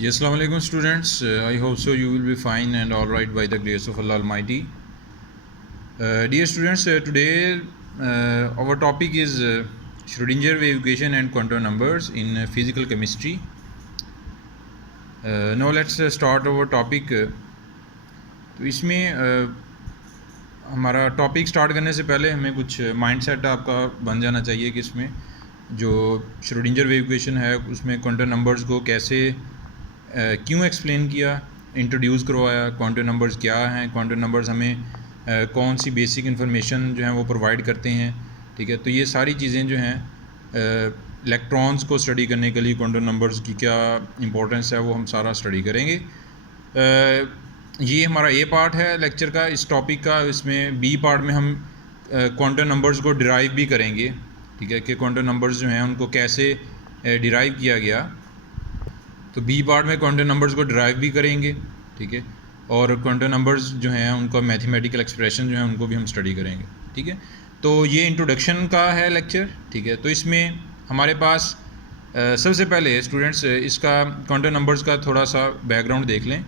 Yes, Assalamu alaikum students. I hope so you will be fine and all right by the grace of Allah Almighty. Dear students, today our topic is Schrödinger wave equation and quantum numbers in physical chemistry. Now let's start our topic. तो इसमें हमारा topic start करने से पहले हमें कुछ mind set आपका बन जाना चाहिए कि इसमें जो श्रोडिंजर वेव इक्वेशन है उसमें क्वांटम नंबर्स को कैसे क्यों एक्सप्लेन किया, इंट्रोड्यूस करवाया, क्वांटम नंबर्स क्या हैं, क्वांटम नंबर्स हमें कौन सी बेसिक इन्फॉर्मेशन जो है वो प्रोवाइड करते हैं। ठीक है, तो ये सारी चीज़ें जो हैं इलेक्ट्रॉन्स को स्टडी करने के लिए क्वांटम नंबर्स की क्या इंपॉर्टेंस है वो हम सारा स्टडी करेंगे। ये हमारा ए पार्ट है लेक्चर का इस टॉपिक का। इसमें बी पार्ट में हम क्वांटम नंबर्स को डिराइव भी करेंगे। ठीक है, कि क्वांटम नंबर्स जो हैं उनको कैसे डिराइव किया गया, तो बी पार्ट में क्वांटम नंबर्स को डिराइव भी करेंगे। ठीक है, और क्वांटम नंबर्स जो हैं उनका मैथमेटिकल एक्सप्रेशन जो है उनको भी हम स्टडी करेंगे। ठीक है, तो ये इंट्रोडक्शन का है लेक्चर। ठीक है, तो इसमें हमारे पास सबसे पहले स्टूडेंट्स इसका क्वांटम नंबर्स का थोड़ा सा बैकग्राउंड देख लें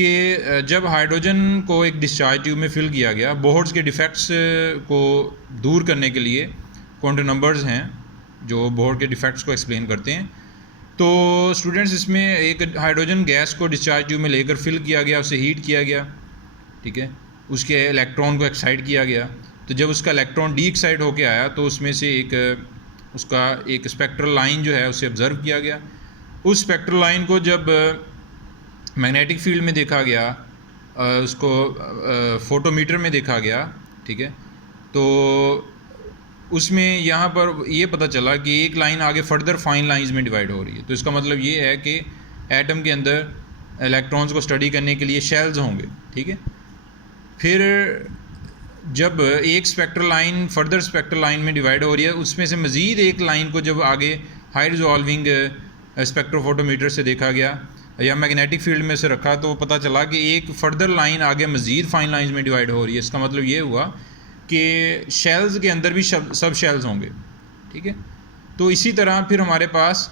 कि जब हाइड्रोजन को एक डिस्चार्ज ट्यूब में फिल किया गया, बोहर्स के डिफेक्ट्स को दूर करने के लिए क्वांटम नंबर्स हैं जो बोहर के डिफेक्ट्स को एक्सप्लेन करते हैं। तो स्टूडेंट्स इसमें एक हाइड्रोजन गैस को डिस्चार्ज ट्यूब में लेकर फिल किया गया, उसे हीट किया गया। ठीक है, उसके इलेक्ट्रॉन को एक्साइट किया गया। तो जब उसका इलेक्ट्रॉन डी एक्साइट होकर आया तो उसमें से उसका एक स्पेक्ट्रल लाइन जो है उसे ऑब्ज़र्व किया गया। उस स्पेक्ट्रल लाइन को जब मैग्नेटिक फील्ड में देखा गया, उसको फोटोमीटर में देखा गया। ठीक है, तो उसमें यहाँ पर ये पता चला कि एक लाइन आगे फर्दर फाइन लाइंस में डिवाइड हो रही है। तो इसका मतलब ये है कि एटम के अंदर इलेक्ट्रॉन्स को स्टडी करने के लिए शेल्स होंगे। ठीक है, फिर जब एक spectral line further spectral line में डिवाइड हो रही है, उसमें से मज़ीद एक लाइन को जब आगे हाई रिजॉल्विंग स्पेक्ट्रोफोटोमीटर से देखा गया या मैग्नेटिक फील्ड में से रखा, तो पता चला कि एक फर्दर लाइन आगे मज़ीद फाइन लाइंस में डिवाइड हो रही है। इसका मतलब ये हुआ कि शेल्स के अंदर भी सब शेल्स होंगे। ठीक है, तो इसी तरह फिर हमारे पास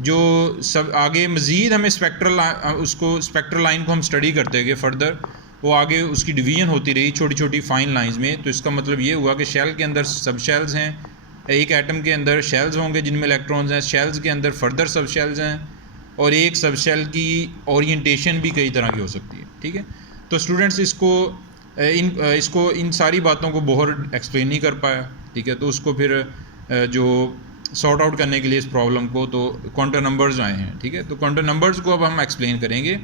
जो सब आगे मज़ीद हमें स्पेक्ट्रल लाइन को हम स्टडी करते गए फर्दर, वो आगे उसकी डिवीज़न होती रही छोटी छोटी फाइन लाइंस में। तो इसका मतलब ये हुआ कि शेल के अंदर सब शेल्स हैं, एक एटम के अंदर शेल्स होंगे जिनमें इलेक्ट्रॉन्स हैं, शेल्स के अंदर फर्दर सब शेल्स हैं, और एक सब शेल की ओरिएंटेशन भी कई तरह की हो सकती है। ठीक है, तो स्टूडेंट्स इसको इन सारी बातों को बोहर एक्सप्लेन नहीं कर पाया। ठीक है, तो उसको फिर जो सॉर्ट आउट करने के लिए इस प्रॉब्लम को, तो क्वांटम नंबर्स आए हैं। ठीक है, तो क्वांटम नंबर्स को अब हम एक्सप्लेन करेंगे।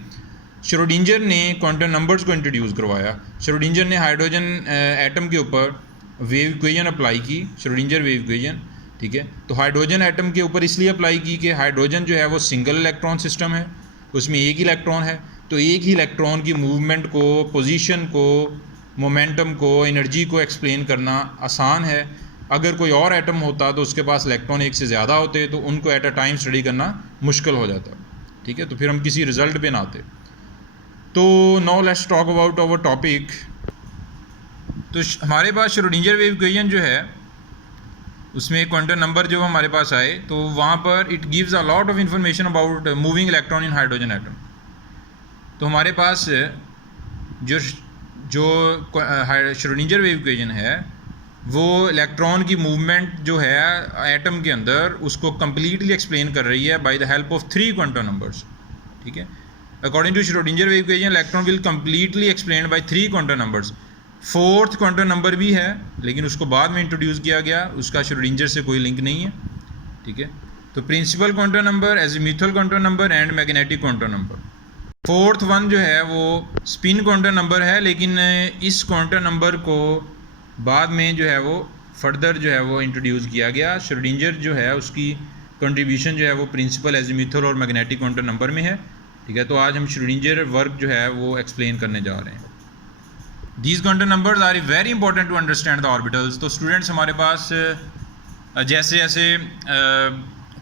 श्रोडिंजर ने क्वांटम नंबर्स को इंट्रोड्यूस करवाया। श्रोडिंजर ने हाइड्रोजन एटम के ऊपर वेव इक्वेशन अप्लाई की, श्रोडिंजर वेव इक्वेशन। ठीक है, तो हाइड्रोजन एटम के ऊपर इसलिए अप्लाई की कि हाइड्रोजन जो है वो सिंगल इलेक्ट्रॉन सिस्टम है, उसमें एक ही इलेक्ट्रॉन है। तो एक ही इलेक्ट्रॉन की मूवमेंट को, पोजीशन को, मोमेंटम को, एनर्जी को एक्सप्लेन करना आसान है। अगर कोई और एटम होता तो उसके पास इलेक्ट्रॉन एक से ज़्यादा होते तो उनको एट अ टाइम स्टडी करना मुश्किल हो जाता। ठीक है, तो फिर हम किसी रिज़ल्ट पे ना आते। तो now let's talk about our topic. तो हमारे पास श्रोडिंजर वेव इक्वेशन जो है उसमें क्वांटम नंबर जो हमारे पास आए, तो वहाँ पर it gives a lot of information about moving electron in hydrogen atom. तो हमारे पास जो श्रोडिंजर वेव इक्वेशन है वो इलेक्ट्रॉन की मूवमेंट जो है एटम के अंदर उसको कम्प्लीटली एक्सप्लेन कर रही है by the help of 3 quantum numbers. ठीक है, according to Schrodinger wave equation electron will completely explain by 3 quantum numbers. 4th quantum number भी है लेकिन उसको बाद में इंट्रोड्यूस किया गया, उसका श्रोडिंजर से कोई लिंक नहीं है। ठीक है, तो principal quantum number, azimuthal quantum number and magnetic quantum number. 4th one जो है वो स्पिन क्वांटम नंबर है, लेकिन इस क्वांटम नंबर को बाद में जो है वो फर्दर जो है वो इंट्रोड्यूस किया गया। श्रोडिंजर जो है उसकी कंट्रीब्यूशन जो है वो प्रिंसिपल, एजीमुथल और मैग्नेटिक क्वांटम नंबर में है। ठीक है, तो आज हम श्रोडिंजर वर्क जो है वो एक्सप्लेन करने जा रहे हैं। These quantum numbers are very important to understand the orbitals. तो स्टूडेंट्स हमारे पास जैसे जैसे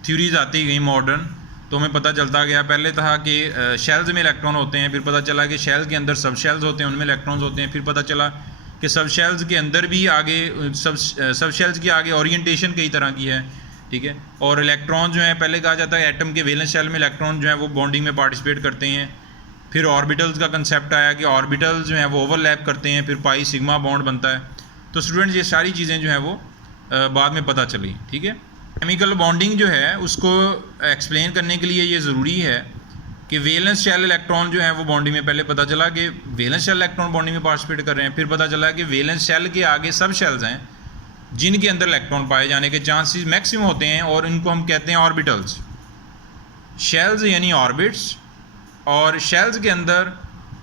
थ्योरीज आती गई मॉडर्न, तो हमें पता चलता गया पहले था कि शेल्स में इलेक्ट्रॉन होते हैं, फिर पता चला कि शेल के अंदर सब शेल्स होते हैं, उनमें इलेक्ट्रॉन्स होते हैं, फिर पता चला कि सब शेल्स के अंदर भी आगे सब शेल्स की आगे ओरिएंटेशन कई तरह की है। ठीक है। और इलेक्ट्रॉन जो है, पहले कहा जाता है एटम के वैलेंस शेल में इलेक्ट्रॉन जो है वो बॉन्डिंग में पार्टिसिपेट करते हैं। फिर ऑर्बिटल्स का कंसेप्ट आया कि ऑर्बिटल्स जो हैं वो ओवरलैप करते हैं, फिर पाई सिग्मा बॉन्ड बनता है। तो स्टूडेंट्स ये सारी चीज़ें जो हैं वो बाद में पता चली, ठीक है। केमिकल बॉन्डिंग जो है उसको एक्सप्लेन करने के लिए ये ज़रूरी है कि वैलेंस शेल इलेक्ट्रॉन जो है वो बॉन्डिंग में, पहले पता चला कि वैलेंस शेल इलेक्ट्रॉन बॉन्डिंग में पार्टिसिपेट कर रहे हैं, फिर पता चला कि वैलेंस शेल के आगे सब शेल्स हैं जिनके अंदर इलेक्ट्रॉन पाए जाने के चांसेस मैक्सिमम होते हैं, और इनको हम कहते हैं ऑर्बिटल्स। शेल्स यानी ऑर्बिट्स, और शेल्स के अंदर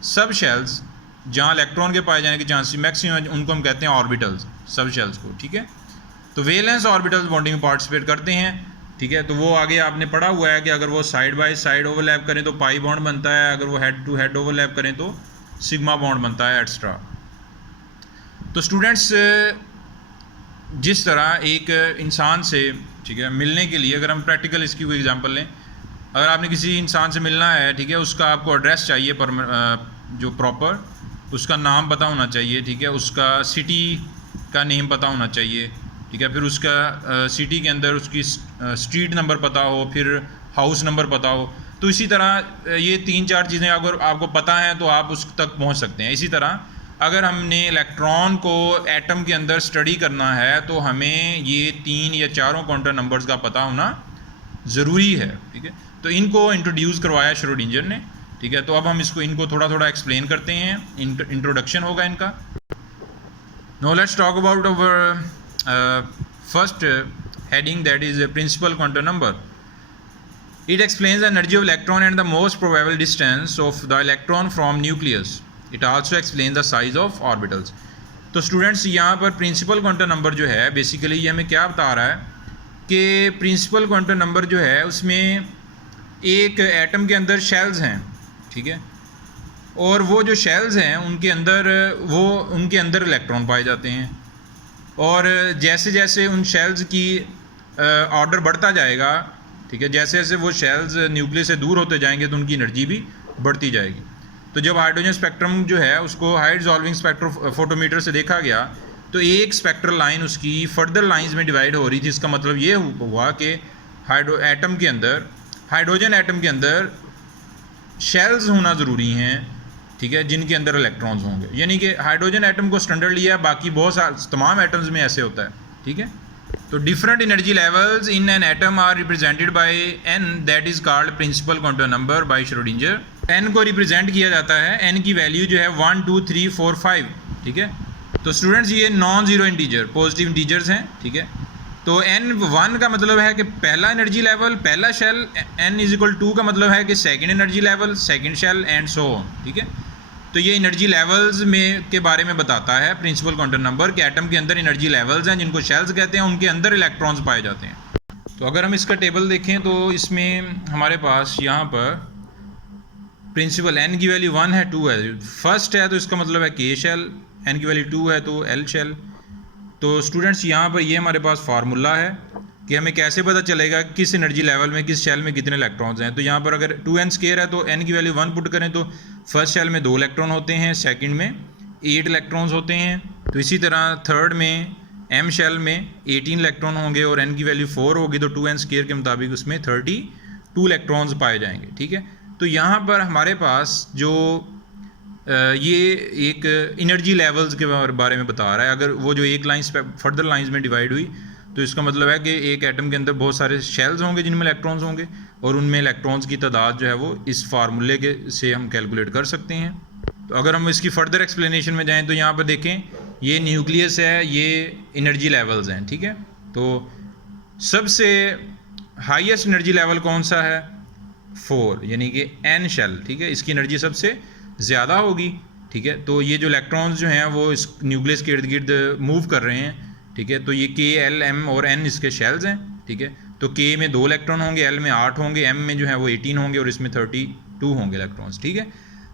सब शेल्स जहाँ इलेक्ट्रॉन के पाए जाने के चांसेस मैक्सिमम, उनको हम कहते हैं ऑर्बिटल्स, सब शेल्स को, ठीक है। तो वैलेंस ऑर्बिटल्स बॉन्डिंग में पार्टिसिपेट करते हैं, ठीक है। तो वो आगे आपने पढ़ा हुआ है कि अगर वो साइड बाय साइड ओवरलैप करें तो पाई बॉन्ड बनता है, अगर वो हेड टू हेड ओवरलैप करें तो सिग्मा बॉन्ड बनता है, एक्स्ट्रा। तो स्टूडेंट्स जिस तरह एक इंसान से, ठीक है, मिलने के लिए, अगर हम प्रैक्टिकल इसकी कोई एग्जांपल लें, अगर आपने किसी इंसान से मिलना है, ठीक है, उसका आपको एड्रेस चाहिए पर जो प्रॉपर, उसका नाम पता होना चाहिए, ठीक है, उसका सिटी का नेम पता होना चाहिए, ठीक है, फिर उसका सिटी के अंदर उसकी स्ट्रीट नंबर पता हो, फिर हाउस नंबर पता हो। तो इसी तरह ये 3-4 चीज़ें अगर आपको पता हैं तो आप उस तक पहुंच सकते हैं। इसी तरह अगर हमने इलेक्ट्रॉन को एटम के अंदर स्टडी करना है तो हमें ये 3 या 4 क्वांटम नंबर्स का पता होना ज़रूरी है, ठीक है। तो इनको इंट्रोड्यूस करवाया श्रोडिंजर ने, ठीक है। तो अब हम इनको थोड़ा थोड़ा एक्सप्लेन करते हैं, इंट्रोडक्शन होगा इनका। Now let's talk about our first heading, that is a principal quantum number. It explains the energy of electron and the most probable distance of the electron from nucleus. It also explains the size of orbitals. तो students यहाँ पर principal quantum number जो है basically ये हमें क्या बता रहा है कि प्रिंसिपल क्वांटम नंबर जो है उसमें एक एटम के अंदर शेल्स हैं, ठीक है, और वो जो शेल्स हैं उनके अंदर इलेक्ट्रॉन पाए जाते हैं, और जैसे जैसे उन शेल्स की ऑर्डर बढ़ता जाएगा, ठीक है, जैसे जैसे वो शेल्स न्यूक्लियस से दूर होते जाएंगे तो उनकी एनर्जी भी बढ़ती जाएगी। तो जब हाइड्रोजन स्पेक्ट्रम जो है उसको हाई डिसॉल्विंग स्पेक्ट्रोफोटोमीटर से देखा गया तो एक स्पेक्ट्रल लाइन उसकी फर्दर लाइंस में डिवाइड हो रही थी। इसका मतलब ये हुआ कि हाइड्रोजन एटम के अंदर शेल्स होना ज़रूरी हैं, ठीक है, जिनके अंदर इलेक्ट्रॉन्स होंगे। यानी कि हाइड्रोजन एटम को स्टैंडर्ड लिया, बाकी बहुत तमाम एटम्स में ऐसे होता है, ठीक है। तो different energy levels in an atom are represented by n, that is called principal quantum number by Schrodinger. N को रिप्रेजेंट किया जाता है, एन की वैल्यू जो है 1 2 3 4 5, ठीक है। तो स्टूडेंट्स ये non zero integer, positive integers हैं, ठीक है। तो n1 का मतलब है कि पहला एनर्जी लेवल, पहला शेल, n=2 का मतलब है कि second energy level, second shell, and so on, ठीक है। तो ये एनर्जी लेवल्स में के बारे में बताता है प्रिंसिपल क्वांटम नंबर कि एटम के अंदर एनर्जी लेवल्स हैं जिनको शेल्स कहते हैं, उनके अंदर इलेक्ट्रॉन्स पाए जाते हैं। तो अगर हम इसका टेबल देखें तो इसमें हमारे पास यहाँ पर प्रिंसिपल n की वैल्यू 1 है, 2 है, फर्स्ट है तो इसका मतलब है k शेल, n की वैल्यू 2 है तो l शेल। तो स्टूडेंट्स यहाँ पर ये हमारे पास फार्मूला है कि हमें कैसे पता चलेगा किस एनर्जी लेवल में किस शेल में कितने इलेक्ट्रॉन्स हैं। तो यहाँ पर अगर 2n² है तो n की वैल्यू 1 पुट करें तो फर्स्ट शेल में 2 इलेक्ट्रॉन होते हैं, सेकंड में 8 इलेक्ट्रॉन्स होते हैं। तो इसी तरह थर्ड में m शेल में 18 इलेक्ट्रॉन होंगे और n की वैल्यू 4 होगी, तो 2n² के मुताबिक उसमें 32 इलेक्ट्रॉन्स पाए जाएंगे, ठीक है। तो यहाँ पर हमारे पास जो ये एक एनर्जी लेवल्स के बारे में बता रहा है। अगर वो जो एक लाइन फर्दर लाइंस में डिवाइड हुई तो इसका मतलब है कि एक एटम के अंदर बहुत सारे शेल्स होंगे जिनमें इलेक्ट्रॉन्स होंगे, और उनमें इलेक्ट्रॉन्स की तादाद जो है वो इस फार्मूले के से हम कैलकुलेट कर सकते हैं। तो अगर हम इसकी फर्दर एक्सप्लेनेशन में जाएं तो यहाँ पर देखें ये न्यूक्लियस है, ये एनर्जी लेवल्स हैं, ठीक है। तो सबसे हाईएस्ट एनर्जी लेवल कौन सा है? 4, यानी कि n शेल, ठीक है, इसकी एनर्जी सबसे ज़्यादा होगी, ठीक है। तो ये जो इलेक्ट्रॉन्स जो हैं वो इस न्यूक्लियस के इर्द गिर्द मूव कर रहे हैं, ठीक है। तो ये k, l, m और n इसके शेल्स हैं, ठीक है। तो k में 2 इलेक्ट्रॉन होंगे, l में 8 होंगे, m में जो है वो 18 होंगे और इसमें 32 होंगे इलेक्ट्रॉन्स, ठीक है।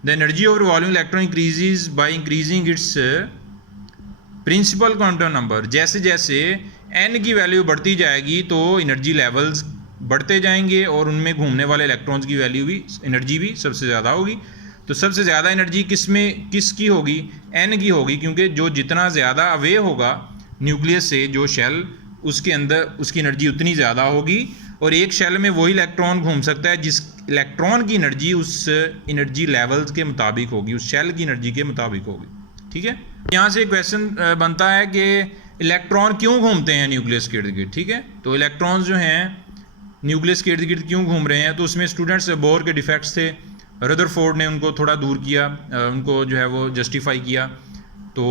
The energy of revolving electron increases by increasing its principal quantum number. जैसे जैसे n की वैल्यू बढ़ती जाएगी तो एनर्जी लेवल्स बढ़ते जाएंगे और उनमें घूमने वाले इलेक्ट्रॉन्स की वैल्यू भी, एनर्जी भी सबसे ज़्यादा होगी। तो सबसे ज़्यादा एनर्जी किसकी होगी? n की होगी, क्योंकि जो जितना ज़्यादा अवे होगा न्यूक्लियस से जो शेल उसके अंदर उसकी एनर्जी उतनी ज़्यादा होगी, और एक शेल में वही इलेक्ट्रॉन घूम सकता है जिस इलेक्ट्रॉन की एनर्जी उस एनर्जी लेवल्स के मुताबिक होगी, उस शेल की एनर्जी के मुताबिक होगी। ठीक है, यहाँ से क्वेश्चन बनता है कि इलेक्ट्रॉन क्यों घूमते हैं न्यूक्लियस के इर्द गिर्द। ठीक है, तो इलेक्ट्रॉन्स जो हैं न्यूक्लियस के इर्द गिर्द क्यों घूम रहे हैं, तो उसमें स्टूडेंट्स बोर के डिफेक्ट्स थे, रदरफोर्ड ने उनको थोड़ा दूर किया, उनको जो है वो जस्टिफाई किया। तो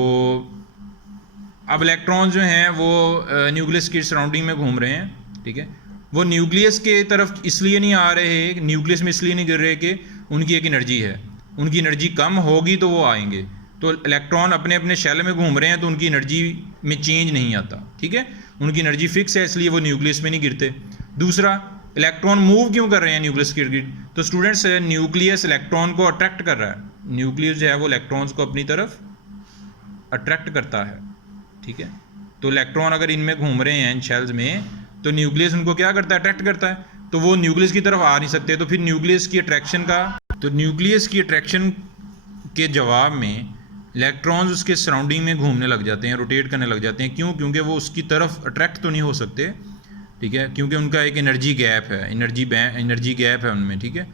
अब इलेक्ट्रॉन जो हैं वो न्यूक्लियस की सराउंडिंग में घूम रहे हैं। ठीक है, वो न्यूक्लियस के तरफ इसलिए नहीं आ रहे, न्यूक्लियस में इसलिए नहीं गिर रहे कि उनकी एक एनर्जी है, उनकी एनर्जी कम होगी तो वो आएंगे। तो इलेक्ट्रॉन अपने अपने शेल में घूम रहे हैं तो उनकी एनर्जी में चेंज नहीं आता। ठीक है, उनकी एनर्जी फिक्स है, इसलिए वो न्यूक्लियस में नहीं गिरते। दूसरा, इलेक्ट्रॉन मूव क्यों कर रहे हैं न्यूक्लियस के इर्द? तो स्टूडेंट्स, न्यूक्लियस इलेक्ट्रॉन को अट्रैक्ट कर रहा है, न्यूक्लियस जो है वो इलेक्ट्रॉन्स को अपनी तरफ अट्रैक्ट करता है। ठीक है, तो इलेक्ट्रॉन अगर इनमें घूम रहे हैं इन शेल्स में, तो न्यूक्लियस उनको क्या करता है, अट्रैक्ट करता है, तो वो न्यूक्लियस की तरफ आ नहीं सकते। तो फिर न्यूक्लियस की अट्रैक्शन के जवाब में इलेक्ट्रॉन्स उसके सराउंडिंग में घूमने लग जाते हैं, रोटेट करने लग जाते हैं। क्यों? क्योंकि वो उसकी तरफ अट्रैक्ट तो नहीं हो सकते। ठीक है, क्योंकि उनका एक एनर्जी गैप है, एनर्जी गैप है उनमें। ठीक है,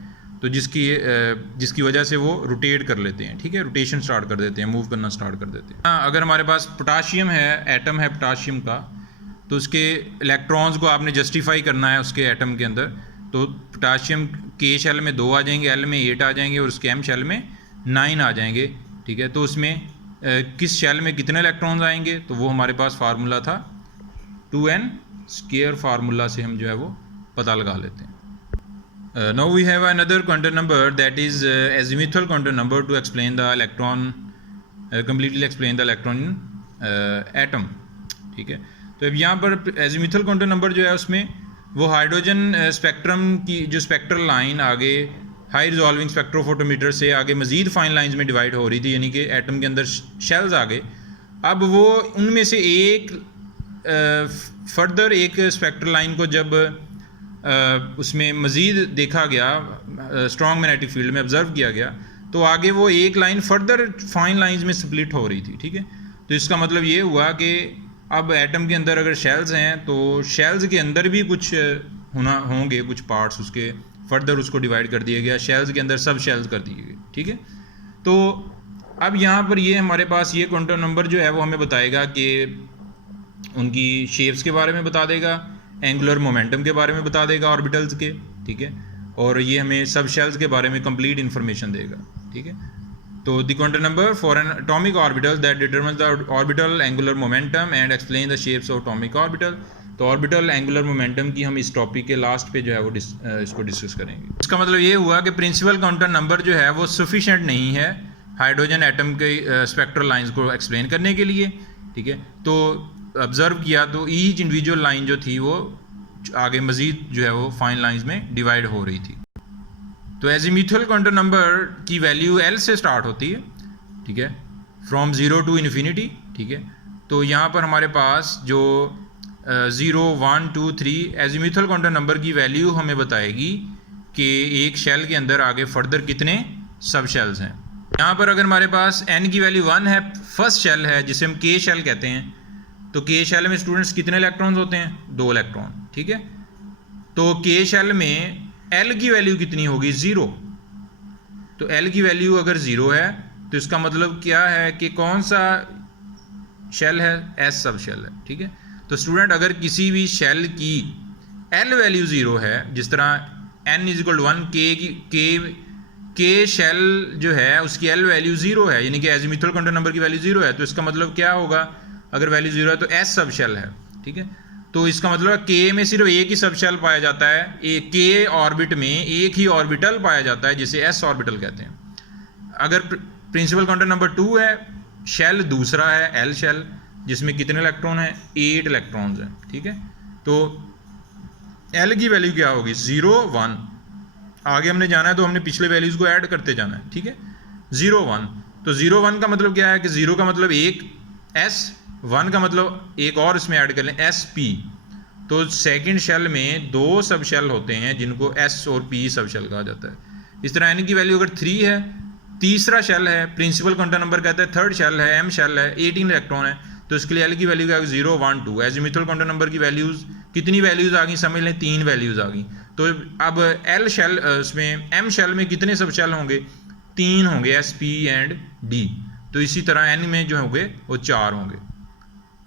तो जिसकी वजह से वो रोटेट कर लेते हैं। ठीक है, रोटेशन स्टार्ट कर देते हैं, मूव करना स्टार्ट कर देते हैं। अगर हमारे पास पोटाशियम है, एटम है पोटाशियम का, तो उसके इलेक्ट्रॉन्स को आपने जस्टिफाई करना है उसके एटम के अंदर। तो पोटाशियम के शेल में 2 आ जाएंगे, एल में 8 आ जाएंगे, और उसके एम शेल में 9 आ जाएंगे। ठीक है, तो उसमें किस शेल में कितने इलेक्ट्रॉन्स आएंगे, तो वो हमारे पास फार्मूला था 2n² फार्मूला से हम जो है वो पता लगा लेते हैं। Now we have another quantum number that is azimuthal quantum number to explain the electron, completely explain the electron in atom. ठीक है, तो अब यहाँ पर एजीमुथल क्वांटम नंबर जो है उसमें वो हाइड्रोजन स्पेक्ट्रम की जो स्पेक्ट्रल लाइन आगे हाई रिजॉल्विंग स्पेक्ट्रोफोटोमीटर से आगे मज़ीद फाइन लाइंस में डिवाइड हो रही थी, यानी कि एटम के अंदर शेल्स आ गए। अब वो उनमें से एक फर्दर एक स्पेक्ट्रल लाइन को जब उसमें मज़ीद देखा गया, स्ट्रॉन्ग मैग्नेटिक फील्ड में ऑब्जर्व किया गया, तो आगे वो एक लाइन फर्दर फाइन लाइंस में स्प्लिट हो रही थी। ठीक है, तो इसका मतलब ये हुआ कि अब एटम के अंदर अगर शेल्स हैं तो शेल्स के अंदर भी कुछ होंगे कुछ पार्ट्स, उसके फर्दर उसको डिवाइड कर दिया गया, शेल्स के अंदर सब शेल्स कर दिए गए। ठीक है, तो अब यहाँ पर ये हमारे पास ये क्वांटम नंबर जो है वो हमें बताएगा कि उनकी शेप्स के बारे में बता देगा, एंगुलर मोमेंटम के बारे में बता देगा ऑर्बिटल्स के। ठीक है, और ये हमें सब शेल्स के बारे में कंप्लीट इन्फॉर्मेशन देगा। ठीक है, तो the quantum number for an atomic orbital that determines the orbital angular momentum and explain the shapes of atomic orbital. तो ऑर्बिटल एंगुलर मोमेंटम की हम इस टॉपिक के लास्ट पे जो है वो इसको डिस्कस करेंगे। इसका मतलब ये हुआ कि प्रिंसिपल क्वांटम नंबर जो है वो सफिशेंट नहीं है हाइड्रोजन एटम के स्पेक्ट्रल लाइंस को एक्सप्लेन करने के लिए। ठीक है, तो ऑब्जर्व किया तो ईच इंडिविजुअल लाइन जो थी वो आगे मज़ीद जो है वो फाइन लाइंस में डिवाइड हो रही थी। तो एजीमुथल क्वांटम नंबर की वैल्यू L से स्टार्ट होती है। ठीक है, फ्रॉम 0 टू इन्फिनिटी। ठीक है, तो यहाँ पर हमारे पास जो 0, 1, 2, 3 एजीमुथल क्वांटम नंबर की वैल्यू हमें बताएगी कि एक शेल के अंदर आगे फर्दर कितने सब शेल्स हैं। यहाँ पर अगर हमारे पास n की वैल्यू 1 है, फर्स्ट शेल है जिसे हम K शेल कहते हैं, तो K शेल में स्टूडेंट्स कितने इलेक्ट्रॉन्स होते हैं? 2 इलेक्ट्रॉन। ठीक है, तो K शेल में L की वैल्यू कितनी होगी? 0। तो L की वैल्यू अगर 0 है तो इसका मतलब क्या है कि कौन सा शेल है? S सब शेल है। ठीक है, तो स्टूडेंट अगर किसी भी शेल की L वैल्यू 0 है, जिस तरह n = 1, K शेल जो है उसकी L वैल्यू 0 है, यानी कि एजीमुथल क्वांटम नंबर की वैल्यू 0 है, तो इसका मतलब क्या होगा? अगर वैल्यू 0 है तो S सब शेल है। ठीक है, तो इसका मतलब K में सिर्फ एक ही सब शेल पाया जाता है, K ऑर्बिट में एक ही ऑर्बिटल पाया जाता है जिसे S ऑर्बिटल कहते हैं। अगर प्रिंसिपल क्वांटम नंबर 2 है, शेल दूसरा है L शेल, जिसमें कितने इलेक्ट्रॉन हैं? 8 इलेक्ट्रॉन्स हैं। ठीक है, तो L की वैल्यू क्या होगी? 0, 1। आगे हमने जाना है तो हमने पिछले वैल्यूज़ को ऐड करते जाना है। ठीक है, 0, 1, तो 0, 1 का मतलब क्या है कि 0 का मतलब एक S, 1 का मतलब एक और इसमें ऐड कर लें SP। तो सेकंड शेल में 2 सब शेल होते हैं जिनको S और P सब शेल कहा जाता है। इस तरह n की वैल्यू अगर 3 है, तीसरा शेल है, प्रिंसिपल क्वांटम नंबर कहता है, थर्ड शेल है, M शेल है, 18 इलेक्ट्रॉन है, तो इसके लिए एल की वैल्यू क्या होगी 0 1 2। एजीमुथल क्वांटम नंबर की वैल्यूज़ कितनी वैल्यूज़ आ गई समझ लें, 3 वैल्यूज़ आ गई। तो अब एल शेल उसमें एम शेल में कितने सब शेल होंगे, 3 होंगे, एस पी एंड डी। तो इसी तरह एन में जो होंगे वो 4 होंगे,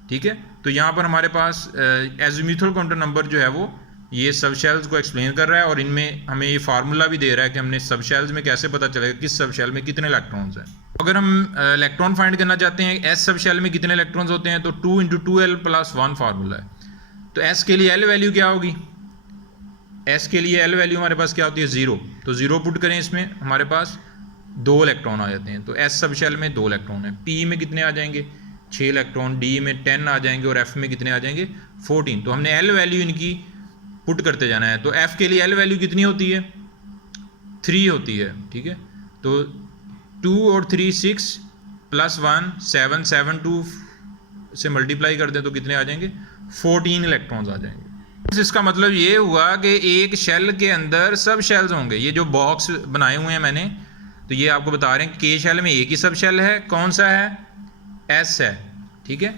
ठीक है। तो यहाँ पर हमारे पास एजीमुथल क्वांटम नंबर जो है वो ये सब शेल्स को एक्सप्लेन कर रहा है, और इनमें हमें ये फार्मूला भी दे रहा है कि हमने सब शेल्स में कैसे पता चलेगा किस सब शेल में कितने इलेक्ट्रॉन्स हैं। अगर हम इलेक्ट्रॉन फाइंड करना चाहते हैं एस सब शेल में कितने इलेक्ट्रॉन्स होते हैं, तो 2 × 2l + 1 फार्मूला है। तो एस के लिए एल वैल्यू क्या होगी, एस के लिए एल वैल्यू हमारे पास क्या होती है 0। तो 0 पुट करें, इसमें हमारे पास 2 इलेक्ट्रॉन आ जाते हैं। तो एस सब शेल में 2 इलेक्ट्रॉन है। पी में कितने आ जाएंगे 6 इलेक्ट्रॉन, डी में 10 आ जाएंगे, और एफ में कितने आ जाएंगे 14। तो हमने एल वैल्यू इनकी पुट करते जाना है। तो एफ के लिए एल वैल्यू कितनी होती है 3 होती है, ठीक है। तो 2 और 3 6 + 1 7 7 2 से मल्टीप्लाई कर दें तो कितने आ जाएंगे 14 इलेक्ट्रॉन्स आ जाएंगे। इसका मतलब ये हुआ कि एक शेल के अंदर सब शेल्स होंगे। ये जो बॉक्स बनाए हुए हैं मैंने, तो ये आपको बता रहे हैं कि के शेल में एक ही सब शेल है, कौन सा है एस है, ठीक है।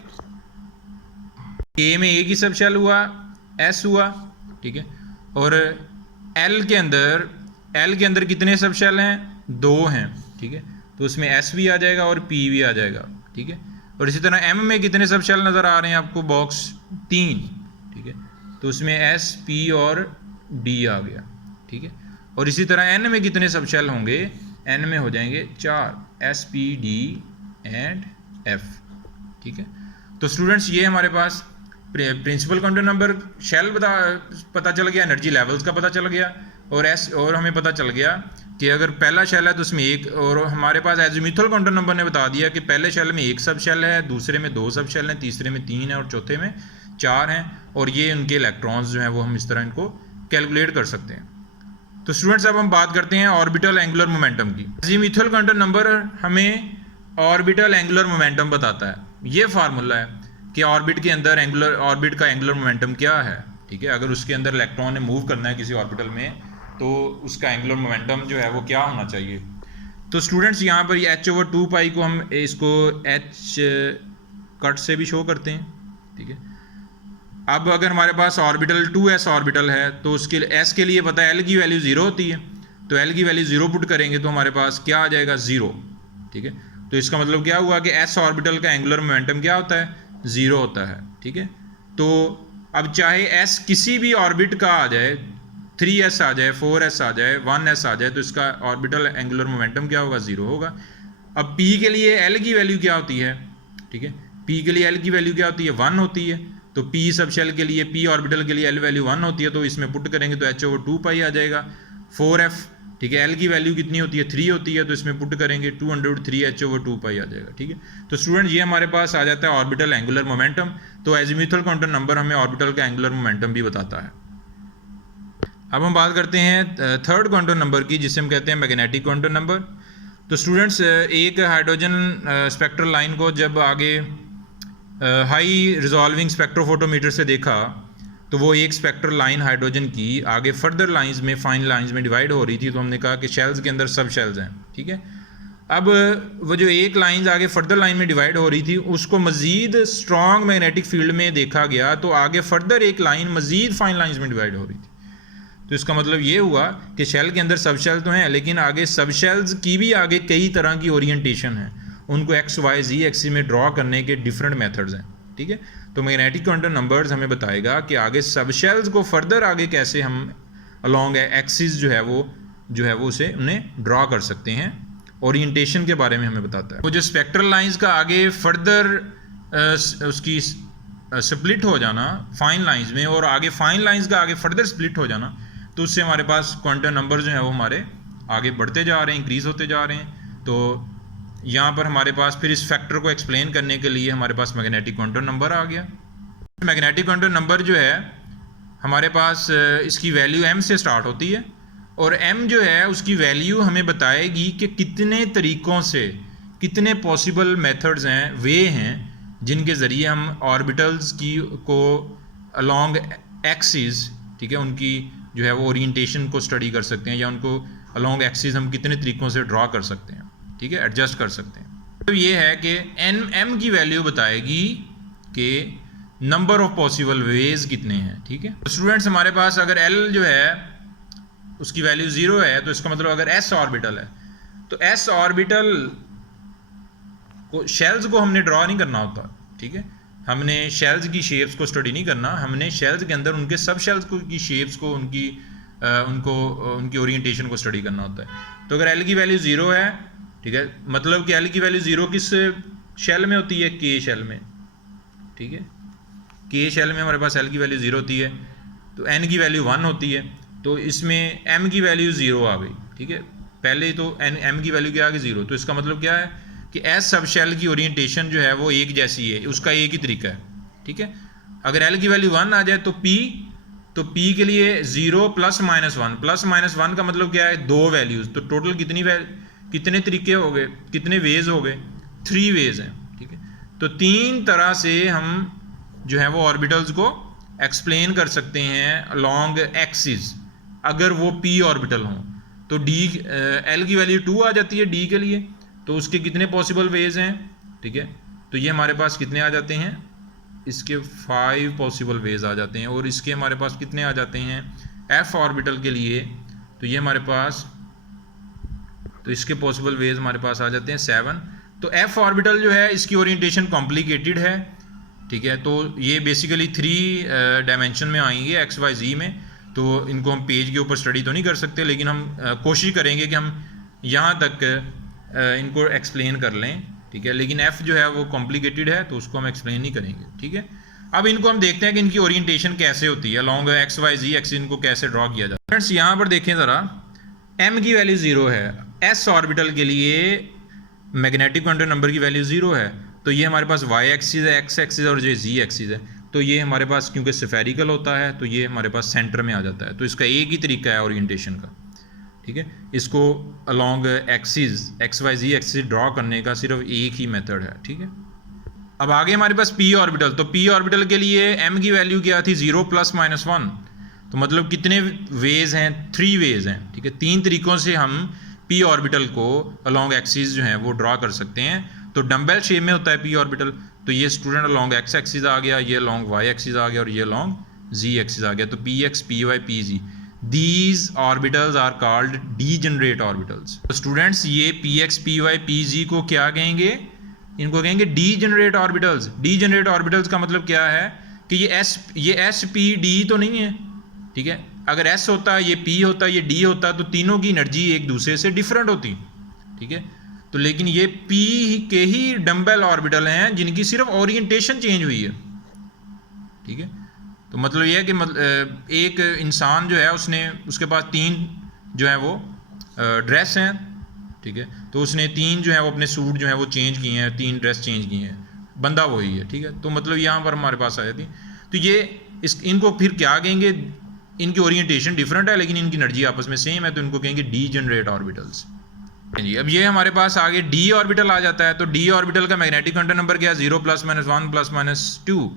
के में एक ही सब शेल हुआ, एस हुआ, ठीक है। और एल के अंदर कितने सब शेल हैं 2 हैं, ठीक है। तो उसमें एस भी आ जाएगा और पी भी आ जाएगा, ठीक है। और इसी तरह एम में कितने सब शेल नज़र आ रहे हैं आपको बॉक्स 3, ठीक है। तो उसमें एस पी और डी आ गया, ठीक है। और इसी तरह एन में कितने सब शेल होंगे, एन में हो जाएंगे 4 S P D and F, ठीक है। तो स्टूडेंट्स ये हमारे पास प्रिंसिपल क्वांटम नंबर शेल पता चल गया, एनर्जी लेवल्स का पता चल गया, और हमें पता चल गया कि अगर पहला शेल है तो उसमें एक, और हमारे पास एजीमुथल क्वांटम नंबर ने बता दिया कि पहले शेल में एक सब शेल है, दूसरे में 2 सब शेल हैं, तीसरे में 3 है और चौथे में 4 हैं, और ये उनके इलेक्ट्रॉन्स जो हैं वो हम इस तरह इनको कैलकुलेट कर सकते हैं। तो स्टूडेंट्स अब हम बात करते हैं ऑर्बिटल एंगुलर मोमेंटम की। एजीमुथल क्वांटम नंबर हमें ऑर्बिटल एंगुलर मोमेंटम बताता है। ये फार्मूला है कि ऑर्बिट के अंदर ऑर्बिट का एंगुलर मोमेंटम क्या है, ठीक है। अगर उसके अंदर इलेक्ट्रॉन ने मूव करना है किसी ऑर्बिटल में, तो उसका एंगुलर मोमेंटम जो है वो क्या होना चाहिए। तो स्टूडेंट्स यहाँ पर h/2π को हम इसको h कट से भी शो करते हैं, ठीक है। अब अगर हमारे पास ऑर्बिटल 2s ऑर्बिटल है, तो उसके s के लिए पता है l की वैल्यू 0 होती है। तो l की वैल्यू 0 पुट करेंगे तो हमारे पास क्या आ जाएगा 0, ठीक है। तो इसका मतलब क्या हुआ कि s ऑर्बिटल का एंगुलर मोमेंटम क्या होता है 0 होता है, ठीक है। तो अब चाहे s किसी भी ऑर्बिट का आ जाए, 3s आ जाए, 4s आ जाए, 1s आ जाए, तो इसका ऑर्बिटल एंगुलर मोमेंटम क्या होगा 0 होगा। अब p के लिए l की वैल्यू क्या होती है, ठीक है। p के लिए l की वैल्यू क्या होती है 1 होती है। तो p सब शेल के लिए, p ऑर्बिटल के लिए l वैल्यू 1 होती है, तो इसमें पुट करेंगे तो h/2π आ जाएगा। 4f, ठीक है, l की वैल्यू कितनी होती है 3 होती है, तो इसमें पुट करेंगे 203 h/2π आ जाएगा, ठीक है। तो स्टूडेंट ये हमारे पास आ जाता है ऑर्बिटल एंगुलर मोमेंटम। तो एजीमुथल क्वांटम नंबर हमें ऑर्बिटल का एंगुलर मोमेंटम भी बताता है। अब हम बात करते हैं थर्ड क्वांटम नंबर की, जिसे हम कहते हैं मैग्नेटिक क्वांटम नंबर। तो स्टूडेंट्स एक हाइड्रोजन स्पेक्ट्रल लाइन को जब आगे हाई रिजॉल्विंग स्पेक्ट्रोफोटोमीटर से देखा, तो वो एक स्पेक्ट्रल लाइन हाइड्रोजन की आगे फर्दर लाइंस में, फाइन लाइंस में डिवाइड हो रही थी। तो हमने कहा कि शेल्स के अंदर सब शेल्स हैं, ठीक है। अब वो जो एक लाइन आगे फर्दर लाइन में डिवाइड हो रही थी, उसको मज़ीद स्ट्रॉन्ग मैग्नेटिक फील्ड में देखा गया, तो आगे फर्दर एक लाइन मज़ीद फाइन लाइंस में डिवाइड हो रही थी। तो इसका मतलब ये हुआ कि शेल के अंदर सब शेल तो हैं, लेकिन आगे सब शेल्स की भी आगे कई तरह की ओरिएंटेशन है, उनको एक्स वाई जी एक्सिस में ड्रॉ करने के डिफरेंट मेथड्स हैं, ठीक है। तो मैग्नेटिक क्वांटम नंबर्स हमें बताएगा कि आगे सब शेल्स को फर्दर आगे कैसे हम अलॉन्ग एक्सिस जो है वो उसे उन्हें ड्रॉ कर सकते हैं। ओरिएंटेशन के बारे में हमें बताता है। वो जो स्पेक्ट्रल लाइंस का आगे फर्दर उसकी स्प्लिट हो जाना फाइन लाइंस में, और आगे फाइन लाइंस का आगे फर्दर स्प्लिट हो जाना, तो उससे हमारे पास क्वांटम नंबर जो है वो हमारे आगे बढ़ते जा रहे हैं, इंक्रीज होते जा रहे हैं। तो यहाँ पर हमारे पास फिर इस फैक्टर को एक्सप्लेन करने के लिए हमारे पास मैग्नेटिक क्वांटम नंबर आ गया। मैग्नेटिक क्वांटम नंबर जो है हमारे पास इसकी वैल्यू m से स्टार्ट होती है, और m जो है उसकी वैल्यू हमें बताएगी कि कितने तरीक़ों से, कितने पॉसिबल मेथड्स हैं, वे हैं जिनके ज़रिए हम ऑर्बिटल्स को अलॉन्ग एक्सिस, ठीक है, उनकी जो है वो ओरिएंटेशन को स्टडी कर सकते हैं, या उनको अलॉन्ग एक्सिस हम कितने तरीक़ों से ड्रॉ कर सकते हैं, ठीक है, एडजस्ट कर सकते हैं। तो ये है कि m की वैल्यू बताएगी कि नंबर ऑफ पॉसिबल वेज कितने हैं, ठीक है। तो स्टूडेंट्स हमारे पास अगर एल जो है उसकी वैल्यू 0 है तो इसका मतलब अगर एस ऑर्बिटल है तो एस ऑर्बिटल को शेल्स को हमने ड्रॉ नहीं करना होता, ठीक है। हमने शेल्स की शेप्स को स्टडी नहीं करना, हमने शेल्स के अंदर उनके सब शेल्स को की शेप्स को उनकी ओरिएंटेशन को स्टडी करना होता है। तो अगर एल की वैल्यू 0 है, ठीक है, मतलब कि एल की वैल्यू 0 किस शेल में होती है, के शेल में, ठीक है। के शेल में हमारे पास एल की वैल्यू 0 होती है, तो एन की वैल्यू 1 होती है, तो इसमें एम की वैल्यू 0 आ गई, ठीक है। पहले तो एम की वैल्यू क्या आ गई 0, तो इसका मतलब क्या है कि एस सब शेल की ओरिएंटेशन जो है वो एक जैसी है, उसका एक ही तरीका है, ठीक है। अगर एल की वैल्यू 1 आ जाए तो पी के लिए 0 +-1 का मतलब क्या है, 2 वैल्यूज़, तो टोटल कितने तरीके हो गए, कितने वेज हो गए, 3 वेज हैं, ठीक है। तो 3 तरह से हम जो है वो ऑर्बिटल्स को एक्सप्लेन कर सकते हैं अलोंग एक्सिस, अगर वो पी ऑर्बिटल हों। तो एल की वैल्यू 2 आ जाती है डी के लिए, तो उसके कितने पॉसिबल वेज हैं, ठीक है। तो ये हमारे पास कितने आ जाते हैं, इसके 5 पॉसिबल वेज आ जाते हैं, और इसके हमारे पास कितने आ जाते हैं एफ ऑर्बिटल के लिए, तो ये हमारे पास, तो इसके पॉसिबल वेज हमारे पास आ जाते हैं 7। तो एफ ऑर्बिटल जो है इसकी ओरिएंटेशन कॉम्प्लिकेटेड है, ठीक है। तो ये बेसिकली 3 डायमेंशन में आएंगे एक्स वाई जी में, तो इनको हम पेज के ऊपर स्टडी तो नहीं कर सकते, लेकिन हम कोशिश करेंगे कि हम यहाँ तक इनको एक्सप्लेन कर लें, ठीक है। लेकिन एफ जो है वो कॉम्प्लिकेटेड है, तो उसको हम एक्सप्लेन नहीं करेंगे, ठीक है। अब इनको हम देखते हैं कि इनकी ओरिएंटेशन कैसे होती है अलोंग एक्स वाई जी एक्सिस, इनको कैसे ड्रॉ किया जाता है। फ्रेंड्स यहाँ पर देखें ज़रा, एम की वैल्यू 0 है, एस ऑर्बिटल के लिए मैग्नेटिक क्वांटम नंबर की वैल्यू 0 है, तो ये हमारे पास वाई एक्सिस है, एक्स एक्सिस और जो जी एक्सिस है, तो ये हमारे पास क्योंकि स्फेरिकल होता है तो ये हमारे पास सेंटर में आ जाता है, तो इसका एक ही तरीका है ओरिएंटेशन का, ठीक है। इसको अलोंग एक्सिस एक्स वाई जी एक्सिस ड्रॉ करने का सिर्फ एक ही मेथड है, ठीक है। अब आगे हमारे पास पी ऑर्बिटल, तो पी ऑर्बिटल के लिए एम की वैल्यू क्या थी, 0 +-1, तो मतलब कितने वेज हैं, 3 वेज हैं, ठीक है। 3 तरीक़ों से हम पी ऑर्बिटल को अलोंग एक्सिस जो है वो ड्रॉ कर सकते हैं। तो डम्बेल शेप में होता है पी ऑर्बिटल, तो ये स्टूडेंट अलोंग एक्स एक्सिस आ गया, ये अलोंग वाई एक्सिस आ गया और ये अलोंग जी एक्सिस आ गया, तो p x p y p z, these orbitals are called degenerate orbitals. तो स्टूडेंट्स ये p x p y p z को क्या कहेंगे, इनको कहेंगे डीजेनरेट ऑर्बिटल्स। डीजेनरेट ऑर्बिटल्स का मतलब क्या है कि ये एस पी डी तो नहीं है, ठीक है। अगर एस होता, ये पी होता, ये डी होता, तो तीनों की एनर्जी एक दूसरे से डिफरेंट होती, ठीक है। तो लेकिन ये पी के ही डम्बेल ऑर्बिटल हैं जिनकी सिर्फ ओरिएंटेशन चेंज हुई है, ठीक है। तो मतलब ये है कि एक इंसान जो है उसके पास 3 जो है वो ड्रेस हैं, ठीक है। तो उसने 3 जो है वो अपने सूट जो है वो चेंज किए हैं, 3 ड्रेस चेंज किए हैं, बंदा वही है, ठीक है। तो मतलब यहाँ पर हमारे पास आ जाती, तो ये इनको फिर क्या कहेंगे, इनकी ओरिएंटेशन डिफरेंट है लेकिन इनकी एनर्जी आपस में सेम है, तो इनको कहेंगे डीजेनरेट ऑर्बिटल्स जी। अब ये हमारे पास आगे डी ऑर्बिटल आ जाता है, तो डी ऑर्बिटल का मैग्नेटिक क्वांटम नंबर क्या है, 0 +-1 +-2,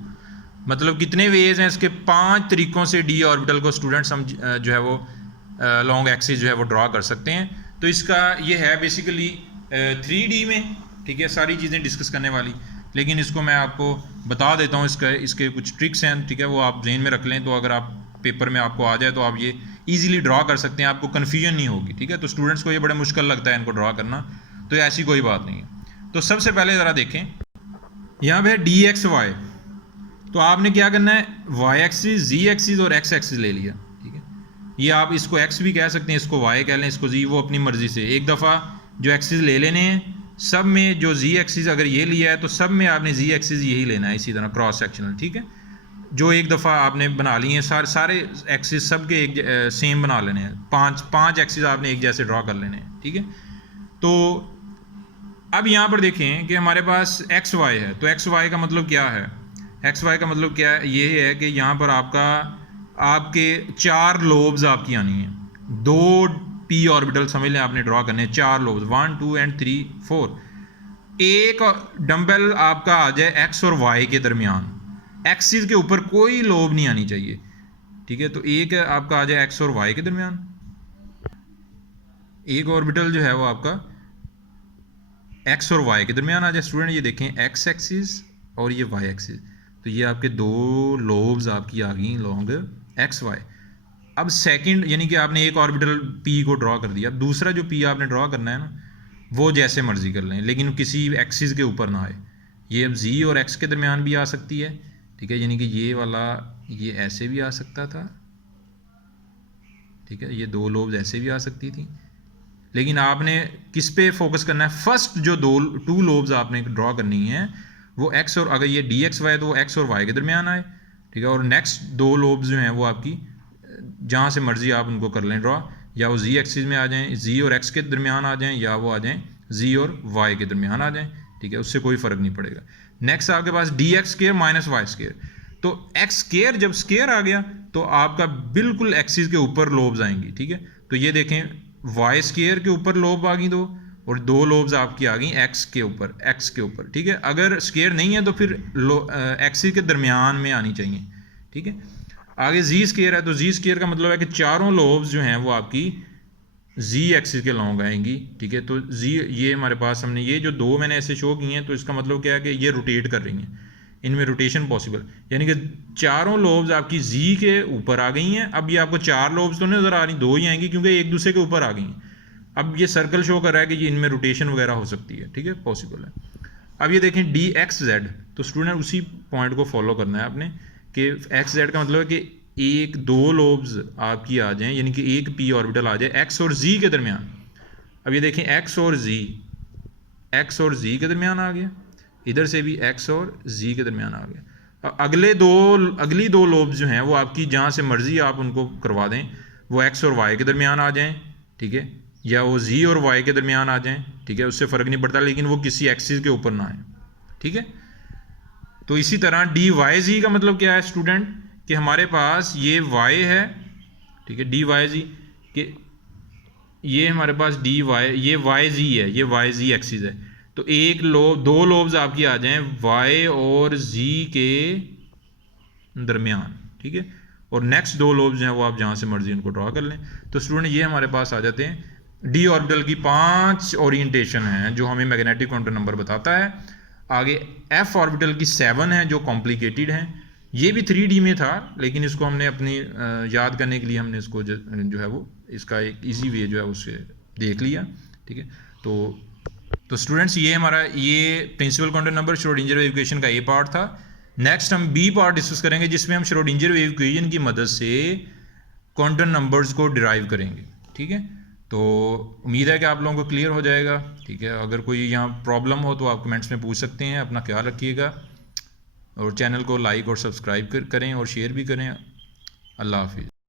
मतलब कितने वेज हैं इसके, 5 तरीक़ों से डी ऑर्बिटल को स्टूडेंट्स हम जो है वो लॉन्ग एक्सिस जो है वो ड्रॉ कर सकते हैं। तो इसका ये है बेसिकली 3D में, ठीक है, सारी चीज़ें डिस्कस करने वाली, लेकिन इसको मैं आपको बता देता हूँ, इसके कुछ ट्रिक्स हैं, ठीक है, वो आप जहन में रख लें, तो अगर आप पेपर में आपको आ जाए तो आप ये ईजिली ड्रॉ कर सकते हैं, आपको कन्फ्यूजन नहीं होगी, ठीक है। तो स्टूडेंट्स को ये बड़ा मुश्किल लगता है इनको ड्रॉ करना, तो ऐसी कोई बात नहीं है। तो सबसे पहले ज़रा देखें, यहाँ पे है डी एक्स वाई, तो आपने क्या करना है, वाई एक्सिस, जी एक्सिस और एक्स एक्सिस ले लिया, ठीक है। ये आप इसको एक्स भी कह सकते हैं, इसको वाई कह लें, इसको जी, वो अपनी मर्ज़ी से। एक दफ़ा जो एक्सिस ले लेने हैं, सब में जो जी एक्सिस अगर ये लिया है तो सब में आपने जी एक्सिस यही लेना है, इसी तरह क्रॉस सेक्शनल, ठीक है। जो एक दफ़ा आपने बना लिए हैं सारे एक्सिस सब के एक सेम बना लेने हैं, 5 एक्सिस आपने एक जैसे ड्रॉ कर लेने हैं, ठीक है। तो अब यहाँ पर देखें कि हमारे पास एक्स वाई है, तो एक्स वाई का मतलब क्या है, एक्स वाई का मतलब क्या है, ये है कि यहाँ पर आपके 4 लोब्स आपकी आनी है, 2 पी ऑर्बिटल समझ लें आपने ड्रॉ करने हैं, 4 लोब्स, 1 2 एंड 3 4। एक डम्बल आपका आ जाए एक्स और वाई के दरमियान, एक्सिस के ऊपर कोई लोब नहीं आनी चाहिए, ठीक है। तो एक आपका आ जाए एक्स और वाई के दरमियान, एक ऑर्बिटल जो है वो आपका एक्स और वाई के दरमियान आ जाए। स्टूडेंट ये देखें, एक्स एक्सिस और ये वाई एक्सिस, तो ये आपके दो लोब्स आपकी आ गई लॉन्ग एक्स वाई। अब सेकंड यानी कि आपने एक ऑर्बिटल पी को ड्रॉ कर दिया, अब दूसरा जो पी आपने ड्रॉ करना है ना वो जैसे मर्जी कर लें, लेकिन किसी एक्सिस के ऊपर ना आए। ये अब जी और एक्स के दरमियान भी आ सकती है, ठीक है, यानी कि ये वाला ये ऐसे भी आ सकता था, ठीक है, ये दो लोब्स ऐसे भी आ सकती थी, लेकिन आपने किस पे फोकस करना है, फर्स्ट जो टू लोब्स आपने ड्रॉ करनी है वो एक्स और, अगर ये डी एक्स वाई तो वो एक्स और वाई के दरमियान आए, ठीक है, और नेक्स्ट दो लोब्स जो हैं वो आपकी जहाँ से मर्जी आप उनको कर लें ड्रॉ, या वो जी एक्सिस में आ जाएं, जी और एक्स के दरमियान आ जाएं, या वो आ जाएं जी और वाई के दरमियान आ जाएं, ठीक है, उससे कोई फ़र्क नहीं पड़ेगा। नेक्स्ट आपके पास D x square minus y square, तो एक्स स्केयर जब स्केयर आ गया तो आपका बिल्कुल एक्सिस के ऊपर लोब्स आएंगी, ठीक है, तो ये देखें वाई स्केयर के ऊपर लोब आ गई दो, और दो लोब्स आपकी आ गई एक्स के ऊपर, ठीक है। अगर स्केयर नहीं है तो फिर एक्सिस के दरमियान में आनी चाहिए, ठीक है। आगे जी स्केयर है, तो जी स्केयर का मतलब है कि चारों लोब्स जो हैं वो आपकी जी एक्सिस के लॉन्ग आएंगी, ठीक है। तो जी ये हमारे पास हमने ये जो दो मैंने ऐसे शो किए हैं, तो इसका मतलब क्या है कि ये रोटेट कर रही हैं, इनमें रोटेशन पॉसिबल, यानी कि चारों लोब्स आपकी जी के ऊपर आ गई हैं। अब ये आपको चार लोब्स तो नहीं नज़र आ रही, दो ही आएंगी क्योंकि एक दूसरे के ऊपर आ गई हैं। अब ये सर्कल शो कर रहा है कि ये इनमें रोटेशन वगैरह हो सकती है, ठीक है, पॉसिबल है। अब ये देखें डी एक्स जेड, तो स्टूडेंट उसी पॉइंट को फॉलो करना है आपने कि एक्स जेड का मतलब है कि एक दो लोब्स आपकी आ जाएं, यानी कि एक पी ऑर्बिटल आ जाए एक्स और जी के दरमियान। अब ये देखें एक्स और जी के दरमियान आ गया, इधर से भी एक्स और जी के दरमियान आ गया। अब अगली दो लोब्स जो हैं वो आपकी जहाँ से मर्जी आप उनको करवा दें, वो एक्स और वाई के दरमियान आ जाएं, ठीक है, या वो जी और वाई के दरमियान आ जाएं, ठीक है, उससे फ़र्क नहीं पड़ता, लेकिन वो किसी एक्सिस के ऊपर ना आए, ठीक है। तो इसी तरह डी वाई जी का मतलब क्या है स्टूडेंट, कि हमारे पास ये y है, ठीक है, डी वाई जी कि ये हमारे पास डी वाई, ये वाई जी है, ये वाई जी एक्सिस है, तो दो लोब्स आपकी आ जाएं y और z के दरमियान, ठीक है, और नेक्स्ट दो लोब्स हैं वो आप जहाँ से मर्जी उनको ड्रॉ कर लें। तो स्टूडेंट ये हमारे पास आ जाते हैं डी ऑर्बिटल की 5 ओरिएंटेशन हैं जो हमें मैग्नेटिक क्वांटम नंबर बताता है। आगे एफ ऑर्बिटल की 7 हैं जो कॉम्प्लिकेटेड हैं, ये भी 3D में था, लेकिन इसको हमने अपनी याद करने के लिए हमने इसको जो है वो इसका एक इजी वे जो है उसे देख लिया, ठीक है। तो स्टूडेंट्स ये हमारा ये principal quantum number Schrodinger wave equation का ये पार्ट था। नेक्स्ट हम बी पार्ट डिस्कस करेंगे जिसमें हम श्रोडिंजर वेव इक्वेशन की मदद से क्वांटम नंबर्स को डिराइव करेंगे, ठीक है। तो उम्मीद है कि आप लोगों को क्लियर हो जाएगा, ठीक है। अगर कोई यहाँ प्रॉब्लम हो तो आप कमेंट्स में पूछ सकते हैं। अपना ख्याल रखिएगा और चैनल को लाइक और सब्सक्राइब करें और शेयर भी करें। अल्लाह हाफिज़।